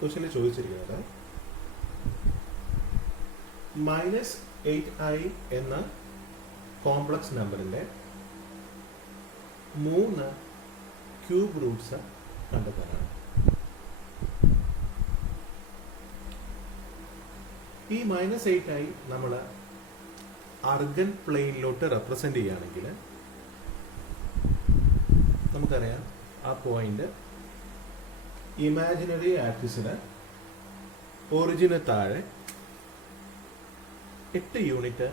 ക്വസ്റ്റ്യനിൽ ചോദിച്ചിരിക്കുന്നത് -8i എന്ന കോംപ്ലക്സ് നമ്പറിന്റെ 3 ക്യൂബ് റൂട്ട്സ് കണ്ടെത്താനാണ്. ഈ -8i നമ്മൾ അർഗൻ പ്ലെയിനിലോട്ട് റെപ്രസെന്റ് ചെയ്യുകയാണെങ്കിൽ നമുക്കറിയാം ആ പോയിന്റ് ഇമാജിനറി ആക്സിസിന് ഒറിജിന് താഴെ 8 യൂണിറ്റ്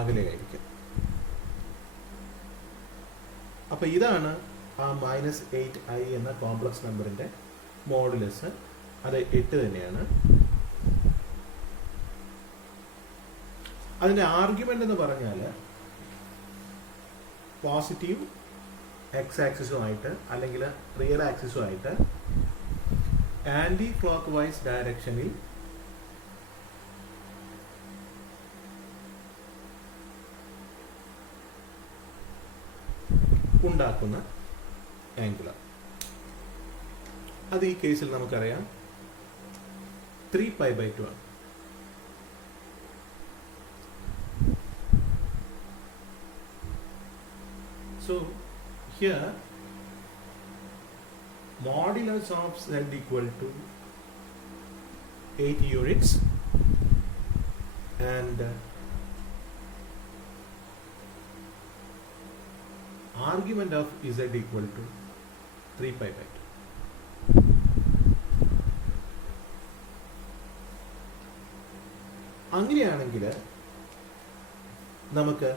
അകലെയായിരിക്കും. അപ്പൊ ഇതാണ് ആ -8i എന്ന കോംപ്ലക്സ് നമ്പറിന്റെ മോഡുലസ്. അത് 8 തന്നെയാണ്. അതിന്റെ ആർഗ്യുമെന്റ് എന്ന് പറഞ്ഞാൽ പോസിറ്റീവ് എക്സ് ആക്സിസുമായിട്ട് അല്ലെങ്കിൽ റിയൽ ആക്സിസുമായിട്ട് ആന്റി ക്ലോക്ക് വൈസ് ഡയറക്ഷനിൽ ഉണ്ടാക്കുന്ന ആംഗുലർ. അത് ഈ കേസിൽ നമുക്കറിയാം 3π/2 ആണ്. So here modulus of z equal to 8 units and argument of z equal to 3π/2. അങ്ങനെയാണെങ്കിൽ നമുക്ക്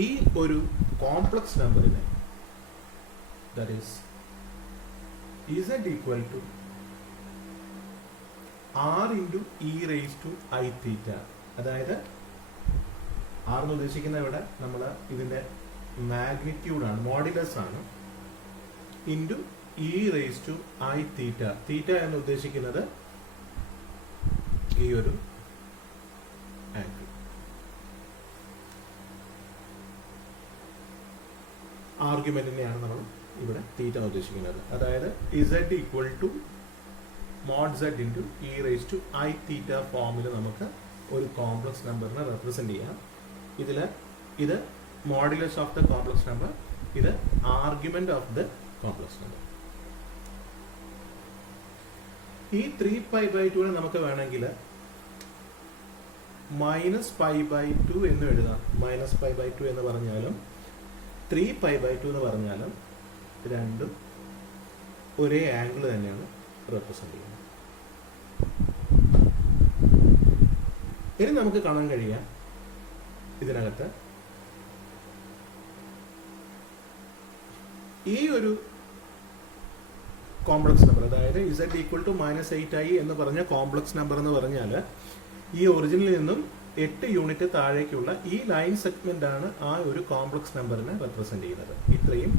ഈ ഒരു കോംപ്ലക്സ് നമ്പറിനെ that is z equal to r into e raised to I theta, അതായത് r എന്ന് ഉദ്ദേശിക്കുന്ന ഇവിടെ നമ്മൾ ഇതിന്റെ മാഗ്നിറ്റ്യൂഡ് ആണ്, മോഡുലസ് ആണ്, into e raised to I theta. തീറ്റ എന്ന് ഉദ്ദേശിക്കുന്നത് ഈ ഒരു ആംഗിൾ. ആർഗ്യുമെന്റിനെയാണ് നമ്മൾ ഇവിടെ തീറ്റ ഉദ്ദേശിക്കുന്നത്. അതായത് z equal to mod z into e raised to I theta ഫോമിൽ നമുക്ക് ഒരു കോംപ്ലക്സ് നമ്പറിനെ റെപ്രസെന്റ് ചെയ്യാം. ഇത് modulus of the complex number, ഇത് argument of the complex number. ഈ 3π/2 നമുക്ക് വേണമെങ്കിൽ -π/2 എന്ന് എഴുതാം. -π/2 എന്ന് പറഞ്ഞാലും 3π/2 എന്ന് പറഞ്ഞാലും രണ്ടും ഒരേ ആംഗിൾ തന്നെയാണ് റെപ്രസെന്റ് ചെയ്യുന്നത്. ഇനി നമുക്ക് കാണാൻ കഴിയാം ഇതിനകത്ത് ഈ ഒരു കോംപ്ലക്സ് നമ്പർ, അതായത് z equal to -8i എന്ന് പറഞ്ഞ കോംപ്ലക്സ് നമ്പർ എന്ന് പറഞ്ഞാൽ ഈ ഒറിജിനിൽ നിന്നും 8 യൂണിറ്റ് താഴേക്കുള്ള ഈ ലൈൻ സെഗ്മെന്റ് ആണ് ആ ഒരു കോംപ്ലക്സ് നമ്പറിനെ റെപ്രസെന്റ് ചെയ്യുന്നത്. ഇത്രയും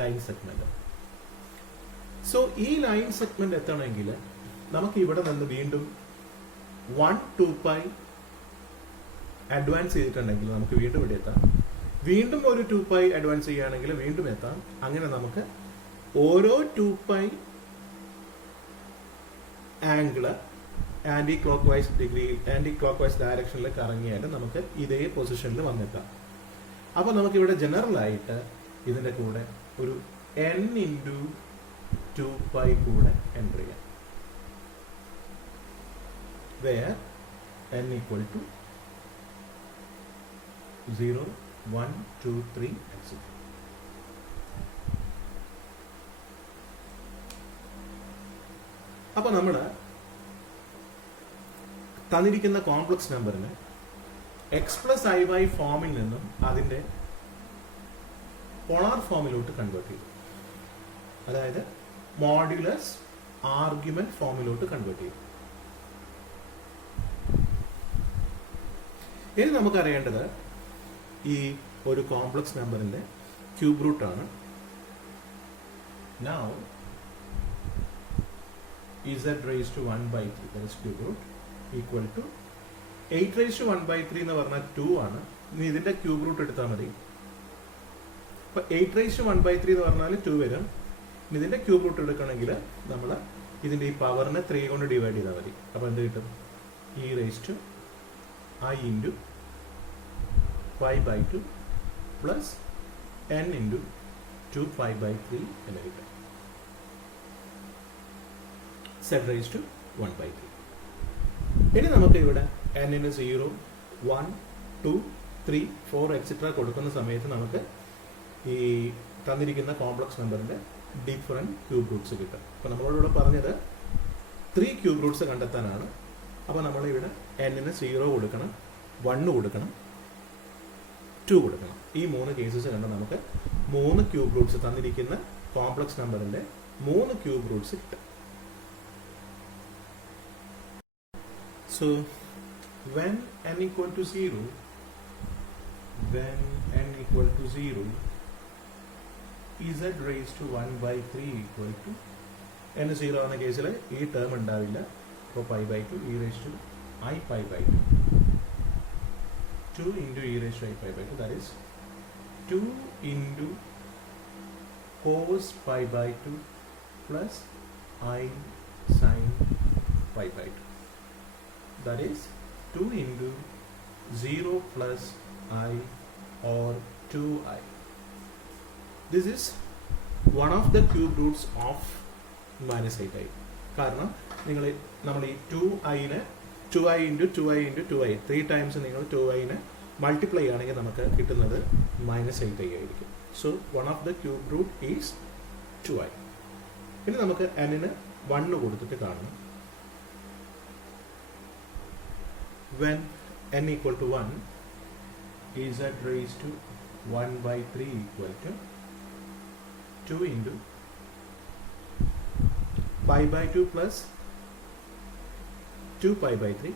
ലൈൻ സെഗ്മെന്റ്. സോ ഈ ലൈൻ സെഗ്മെന്റ് എത്തണമെങ്കിൽ നമുക്ക് ഇവിടെ നിന്ന് വീണ്ടും 1-2π അഡ്വാൻസ് ചെയ്തിട്ടുണ്ടെങ്കിൽ നമുക്ക് വീണ്ടും ഇവിടെ എത്താം. വീണ്ടും ഒരു 2π അഡ്വാൻസ് ചെയ്യുകയാണെങ്കിൽ വീണ്ടും എത്താം. അങ്ങനെ നമുക്ക് ഓരോ 2π ആംഗിള് ആന്റി ക്ലോക്ക് വൈസ് ഡയറക്ഷനിൽ കറങ്ങിയാൽ നമുക്ക് ഇതേ പൊസിഷനിൽ വന്നെത്താം. അപ്പൊ നമുക്ക് ഇവിടെ ജനറൽ ആയിട്ട് ഇതിന്റെ കൂടെ ഒരു n into 2π കൂടെ എൻ്റർ ചെയ്യാം. where n equal to 0, 1, 2, 3, etc. അപ്പൊ നമ്മൾ തന്നിരിക്കുന്ന കോംപ്ലക്സ് നമ്പറിനെ x+iy ഫോമിൽ നിന്നും അതിന്റെ പോളാർ ഫോമിലോട്ട് കൺവേർട്ട് ചെയ്തു. അതായത് മോഡുലസ് ആർഗ്യുമെന്റ് ഫോമിലോട്ട് കൺവേർട്ട് ചെയ്തു. ഇനി നമുക്ക് അറിയേണ്ടത് ഈ ഒരു കോംപ്ലക്സ് നമ്പറിന്റെ ക്യൂബ് റൂട്ട് ആണ്. Now z raised to 1/3, that is cube root, equal to 8 raised to 1/3 എന്ന് പറഞ്ഞാൽ 2 ആണ്. ഇനി ഇതിന്റെ ക്യൂബ് റൂട്ട് എടുത്താൽ മതി. അപ്പൊ 8 raised to 1/3 എന്ന് പറഞ്ഞാൽ 2 വരും. ഇതിന്റെ ക്യൂബ് റൂട്ട് എടുക്കണമെങ്കിൽ നമ്മൾ ഇതിന്റെ ഈ പവറിനെ 3 കൊണ്ട് ഡിവൈഡ് ചെയ്താൽ മതി. അപ്പോൾ എന്ത് കിട്ടും? e raised to I into pi by 2 plus n into 2 pi by 3 എന്ന് കിട്ടും. z raised to 1 by 3. ഇനി നമുക്ക് ഇവിടെ n ന് 0, 1, 2, 3, 4 എക്സെട്ര കൊടുക്കുന്ന സമയത്ത് നമുക്ക് ഈ തന്നിരിക്കുന്ന കോംപ്ലക്സ് നമ്പറിന്റെ ഡിഫറെന്റ് ക്യൂബ് റൂട്ട്സ് കിട്ടും. അപ്പോൾ നമ്മളോട് പറഞ്ഞത് 3 ക്യൂബ് റൂട്ട്സ് കണ്ടെത്താനാണ്. അപ്പോൾ നമ്മൾ ഇവിടെ n ന് 0 കൊടുക്കണം, 1 കൊടുക്കണം, 2 കൊടുക്കണം. ഈ 3 കേസസ് കണ്ട് നമുക്ക് 3 ക്യൂബ് റൂട്ട്സ് തന്നിരിക്കുന്ന കോംപ്ലക്സ് നമ്പറിന്റെ 3 ക്യൂബ് റൂട്ട്സ് കിട്ടും. So when n equal to 0, z raised to 1 by 3 equal to n 0 എന്ന കേസിൽ ഈ ടേം ഉണ്ടാവില്ല. അപ്പോൾ pi by 2 e raised to I pi by 2 2 into e raised to I pi by 2, that is 2 into cos pi by 2 plus I sin pi by 2, that is 2 into 0 plus I or 2i. This is one of the cube roots of minus 8i. കാരണം നമ്മൾ ഈ 2i into 2i into 2i 3 times നിങ്ങൾ 2iനെ multiply ആണെങ്കിൽ നമുക്ക് കിട്ടുന്നത് -8i ആയിരിക്കും. So one of the cube root is 2i. ഇനി നമുക്ക് n ന് 1 കൊടുത്തിട്ട് കാണണം. When n equal to 1, z raised to 1 by 3 equal to 2 into pi by 2 plus 2 pi by 3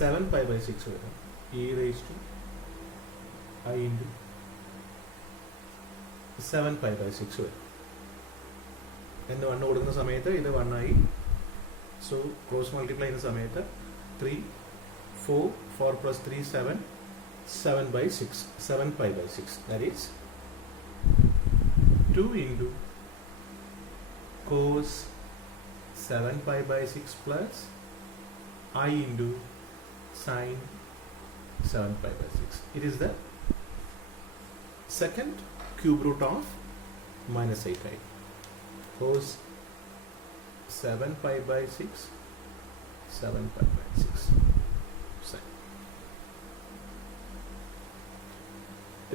7 pi by 6 വരും. e raised to I into 7 pi by 6 വരും. എന്ന് 1 കൊടുക്കുന്ന സമയത്ത് ഇത് 1 ആയി. സോ ക്രോസ് മൾട്ടിപ്ലൈ ചെയ്യുന്ന സമയത്ത് 3, 4, 4 plus 3, 7, 7 by 6, 7 pi by 6, that is 2 into cos 7 pi by 6 plus I into sin 7 pi by 6. It is the second cube root of -8i. Cos 7 pi by 6, 7 pi by 6.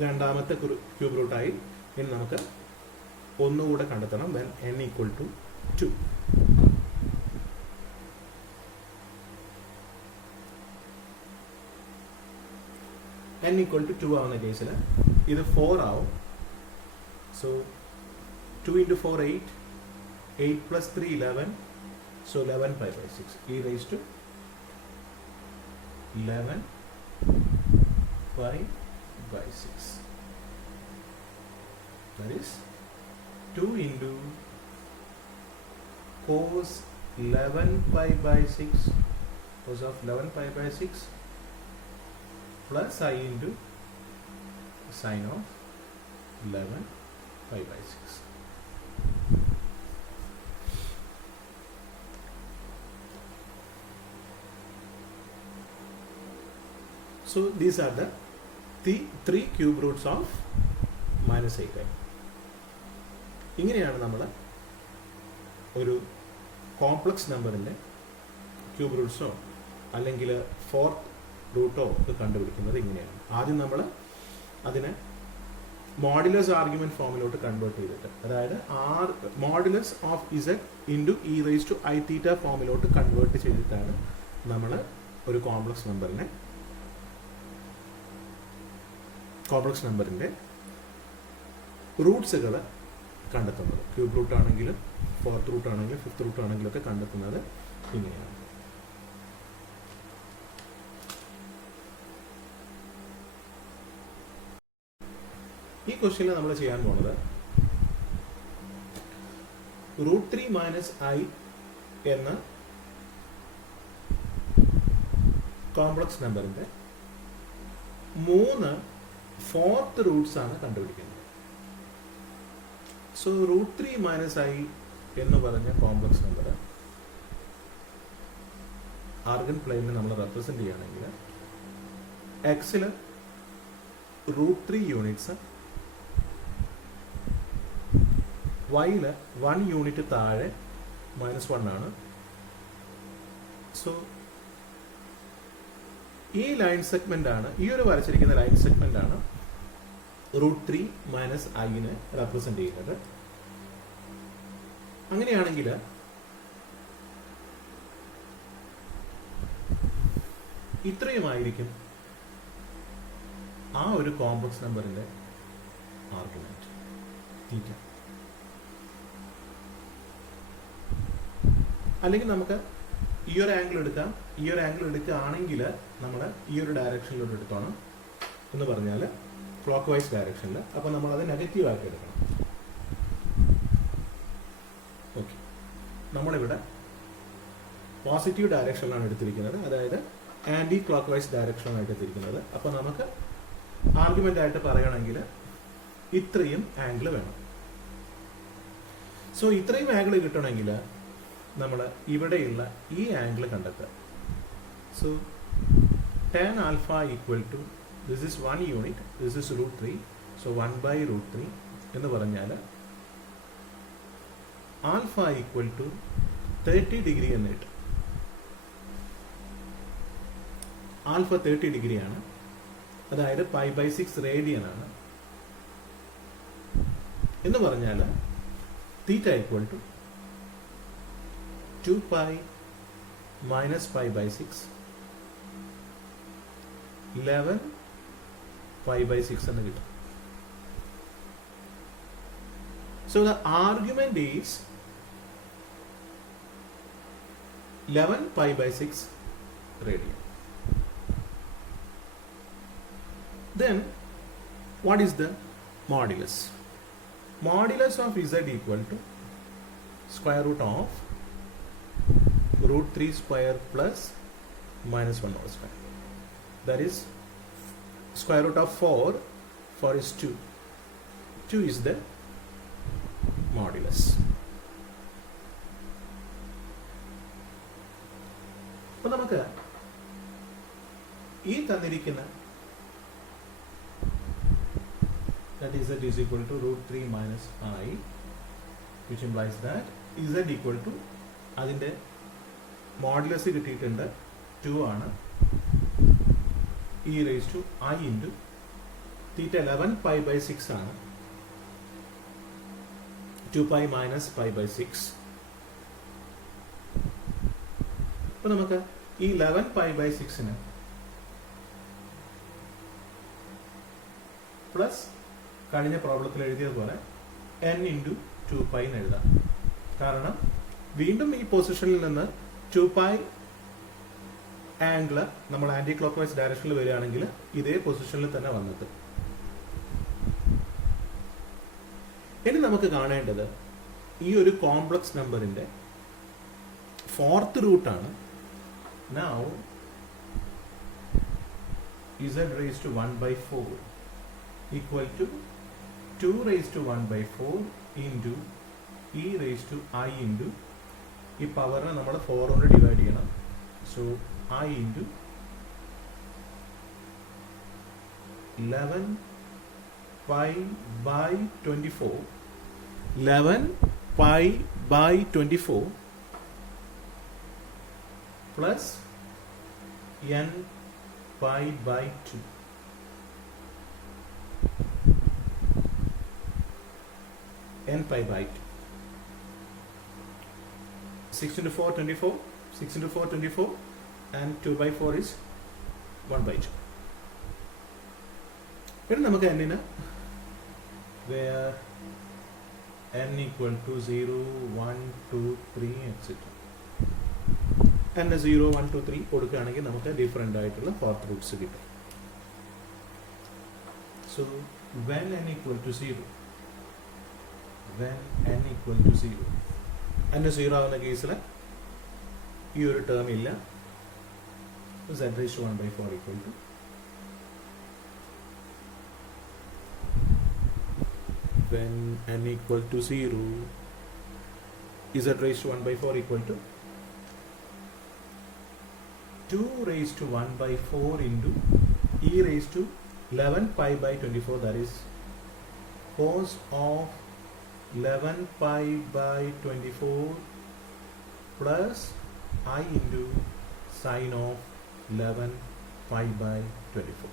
രണ്ടാമത്തെ cube റൂട്ടായി ഇനി നമുക്ക് ഒന്നുകൂടെ കണ്ടെത്തണം. when n equal to 2. n equal to 2 ആവുന്ന കേസിൽ ഇത് 4 ആവും. So 2 into 4 8, 8 plus 3 11, so 11 pi by 6, e raised to 11 pi by 6, that is 2 into cos 11 pi by 6, cos of 11 pi by 6 plus I into sin of 11 pi by 6. So these are the 3 cube roots of -8i. ഇങ്ങനെയാണ് നമ്മൾ ഒരു complex നമ്പറിൻ്റെ cube റൂട്ട്സോ അല്ലെങ്കിൽ fourth Ruto ഒക്കെ കണ്ടുപിടിക്കുന്നത്. ഇങ്ങനെയാണ് ആദ്യം നമ്മൾ അതിനെ മോഡുലസ് ആർഗ്യുമെന്റ് ഫോമിലോട്ട് കൺവേർട്ട് ചെയ്തിട്ട്, അതായത് modulus of Z into e raise to i theta ഫോമിലോട്ട് കൺവേർട്ട് ചെയ്തിട്ടാണ് നമ്മൾ ഒരു കോംപ്ലക്സ് നമ്പറിൻ്റെ റൂട്ട്സുകൾ കണ്ടെത്തുന്നത്. ക്യൂബ് റൂട്ട് ആണെങ്കിലും ഫോർത്ത് റൂട്ട് ആണെങ്കിലും ഫിഫ്ത്ത് റൂട്ട് ആണെങ്കിലും ഒക്കെ കണ്ടെത്തുന്നത് ഇങ്ങനെയാണ്. ഈ ക്വസ്റ്റ്യനിൽ നമ്മൾ ചെയ്യാൻ പോകുന്നത് √3 - i എന്ന കോംപ്ലക്സ് നമ്പറിന്റെ 3 ഫോർത്ത് റൂട്ട്സ് ആണ് കണ്ടുപിടിക്കുന്നത്. സോ √3 - i എന്ന് പറഞ്ഞ കോംപ്ലക്സ് നമ്പർ ആർഗൻ പ്ലെയിനിൽ നമ്മൾ റെപ്രസെന്റ് ചെയ്യുകയാണെങ്കിൽ എക്സിൽ √3 യൂണിറ്റ്സ്, വൈയിൽ 1 യൂണിറ്റ് താഴെ -1 ആണ്. സോ ഈ ലൈൻ സെഗ്മെന്റ് ആണ്, ഈ ഒരു വരച്ചിരിക്കുന്ന ലൈൻ സെഗ്മെന്റ് ആണ് √3 - i നെ റെപ്രസെന്റ് ചെയ്യുന്നത്. അങ്ങനെയാണെങ്കിൽ ഇത്രയുമായിരിക്കും ആ ഒരു കോംപ്ലക്സ് നമ്പറിന്റെ ആർഗ്യുമെന്റ് തീറ്റ. അല്ലെങ്കിൽ നമുക്ക് ഈ ഒരു ആംഗിൾ എടുക്കാം. ഈ ഒരു ആംഗിൾ എടുക്കുകയാണെങ്കിൽ നമ്മൾ ഈ ഒരു ഡയറക്ഷനിലോട്ട് എടുത്തോണം എന്ന് പറഞ്ഞാൽ ക്ലോക്ക് വൈസ് ഡയറക്ഷനിൽ. അപ്പോൾ നമ്മൾ അത് നെഗറ്റീവ് ആക്കി എടുക്കണം. ഓക്കെ, നമ്മളിവിടെ പോസിറ്റീവ് ഡയറക്ഷനിലാണ് എടുത്തിരിക്കുന്നത്, അതായത് ആന്റി ക്ലോക്ക് വൈസ് ഡയറക്ഷനായിട്ട് എടുത്തിരിക്കുന്നത്. അപ്പോൾ നമുക്ക് ആർഗ്യുമെന്റ് ആയിട്ട് പറയണമെങ്കിൽ ഇത്രയും ആംഗിൾ വേണം. സോ ഇത്രയും ആംഗിൾ കിട്ടണമെങ്കിൽ നമ്മൾ ഇവിടെയുള്ള ഈ ആംഗിൾ കണ്ടെത്തുക. So tan alpha equal to, this is 1 unit, this is √3, so 1/√3 എന്ന് പറഞ്ഞാൽ ആൽഫ ഈക്വൽ ടു 30 ഡിഗ്രി എന്ന് കിട്ടും. ആൽഫ 30 ഡിഗ്രിയാണ്, അതായത് π/6 റേഡിയൻ ആണ്. എന്ന് പറഞ്ഞാൽ തീറ്റ ഈക്വൽ ടു 2π - π/6 11 π/6 എന്ന് കിട്ടും. So the argument is 11 π/6 radian. Then what is the modulus? Modulus of z equal to square root of √3 square plus -1 whole square. That is square root of 4 is 2. 2 is the modulus. അപ്പോൾ നമുക്ക് ഈ തന്നിരിക്കുന്ന that z is equal to √3 - i, which implies that z equal to അതിന്റെ modulus കിട്ടിയിട്ടുണ്ട് 2 ആണ്, e raised to i into തീറ്റ 11 π/6 ആണ്, 2π - π/6. അപ്പോൾ നമുക്ക് ഈ 11 π/6 പ്ലസ് കഴിഞ്ഞ പ്രോബ്ലത്തിൽ എഴുതിയതുപോലെ n into 2π എന്ന് എഴുതാം. കാരണം വീണ്ടും ഈ പൊസിഷനിൽ നിന്ന് 2π ആംഗിൾ നമ്മൾ ആന്റി ക്ലോക്ക് വൈസ് ഡയറക്ഷനിൽ വരികയാണെങ്കിൽ ഇതേ പൊസിഷനിൽ തന്നെ വന്നത്. ഇനി നമുക്ക് കാണേണ്ടത് ഈ ഒരു കോംപ്ലക്സ് നമ്പറിന്റെ ഫോർത്ത് റൂട്ട് ആണ്. Now z raised to 1/4 equal to 2 raised to 1/4 into e raised to i into ഈ പവറിനെ നമ്മൾ 4 കൊണ്ട് ഡിവൈഡ് ചെയ്യണം. So i into 11 π/24 11 π/24 plus n π/2 n π/2. 6 into 4 24, 6 into 4 24, and 2/4 is 1/2. പിന്നെ നമുക്ക് n ന് where n equal to 0 1 2 3 etc. n 0 1 2 3 കൊടുക്കുകയാണെങ്കിൽ നമുക്ക് ഡിഫറെന്റ് ആയിട്ടുള്ള ഫോർത്ത് റൂട്ട്സ് കിട്ടും. So when n equal to 0, when n equal to 0, n 0 ആവുന്ന കേസിൽ ഈ ഒരു ടേം ഇല്ല. z raised to 1/4 equal to when n equal to 0, z raised to 1 by 4 equal to 2 raised to 1 by 4 into e raised to 11 pi by 24, that is cos of 11 pi by 24 plus I into sine of 11 pi by 24.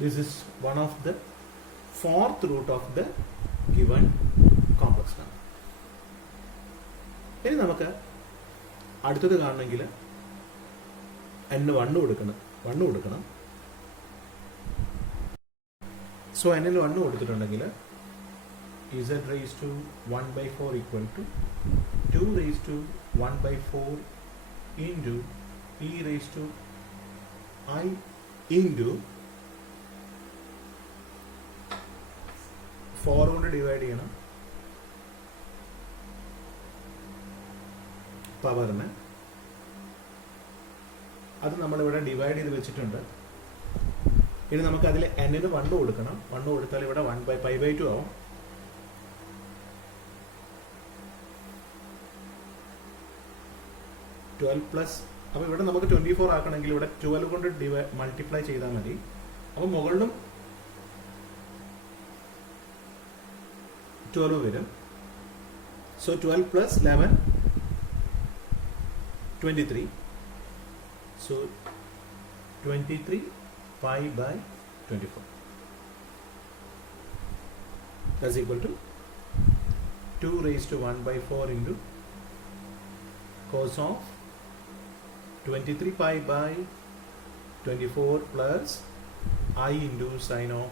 This is one of the fourth root of the given complex number. ഇനി നമുക്ക് അടുത്തത് കാണണമെങ്കിൽ n 1 കൊടുക്കണം. So n ൽ 1 കൊടുത്തിട്ടുണ്ടെങ്കിൽ z raised to 1 by 4 equal to 2 raised to 1 by 4 into e raised to I into 4 കൊണ്ട് divide ചെയ്യണം പവറിന്. അത് നമ്മളിവിടെ ഡിവൈഡ് ചെയ്ത് വെച്ചിട്ടുണ്ട്. ഇനി നമുക്ക് അതിൽ n ന് 1 കൊടുക്കണം. 1 കൊടുത്താൽ ഇവിടെ 1 by pi by 2 ആവും. അപ്പോൾ ഇവിടെ നമുക്ക് 24 ആക്കണമെങ്കിൽ ഇവിടെ 12 കൊണ്ട് മൾട്ടിപ്ലൈ ചെയ്താൽ മതി. അപ്പോൾ മുകളിലും 12 വരും. So 12 plus 11 23. So 23 pi by 24. That's equal to 2 raised to 1 by 4 into cos of 23 pi by 24 plus I into sine of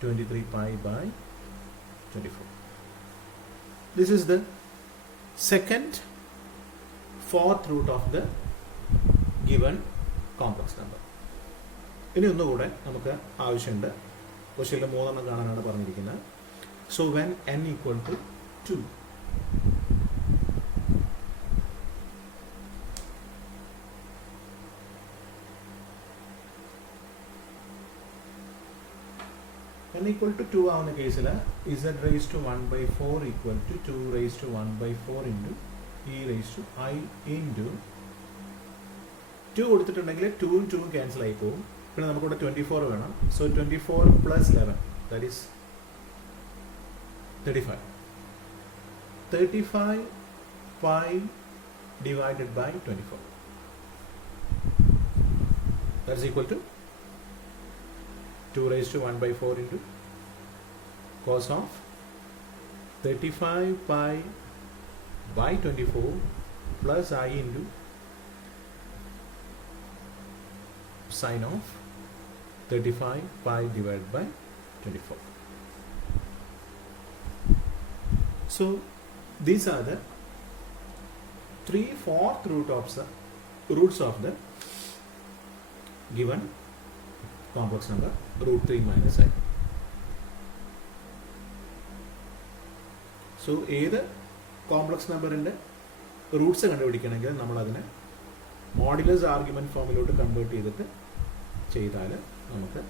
23 pi by 24. This is the second fourth root of the given complex number. ഇനി ഒന്നുകൂടെ നമുക്ക് ആവശ്യമുണ്ട്. ക്വസ്റ്റ്യനിൽ 3 കാണാനാണ് പറഞ്ഞിരിക്കുന്നത്. So when n equal to 2, n equal to 2 ആവുന്ന കേസിൽ z raised to 1 by 4 equal to 2 raised to 1 by 4 into e raised to I into 2 കൊടുത്തിട്ടുണ്ടെങ്കിൽ 2 ഉം 2 ഉം ക്യാൻസൽ ആയി പോകും. പിന്നെ നമുക്കിവിടെ 24 വേണം. So 24 plus 11 that is 35. 35 pi divided by 24. That is equal to 2 raised to 1 by 4 into cos of 35 pi by 24 plus I into sine of 35 pi divided by 24. So these are the 3/4 roots of the given complex number root 3 minus I. So ഏത് complex നമ്പറിൻ്റെ Roots കണ്ടുപിടിക്കണമെങ്കിൽ നമ്മളതിനെ modulus argument ഫോമിലോട്ട് convert ചെയ്താൽ നമുക്ക്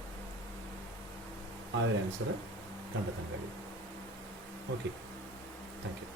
ആ ഒരു answer കണ്ടെത്താൻ കഴിയും. Okay, thank you.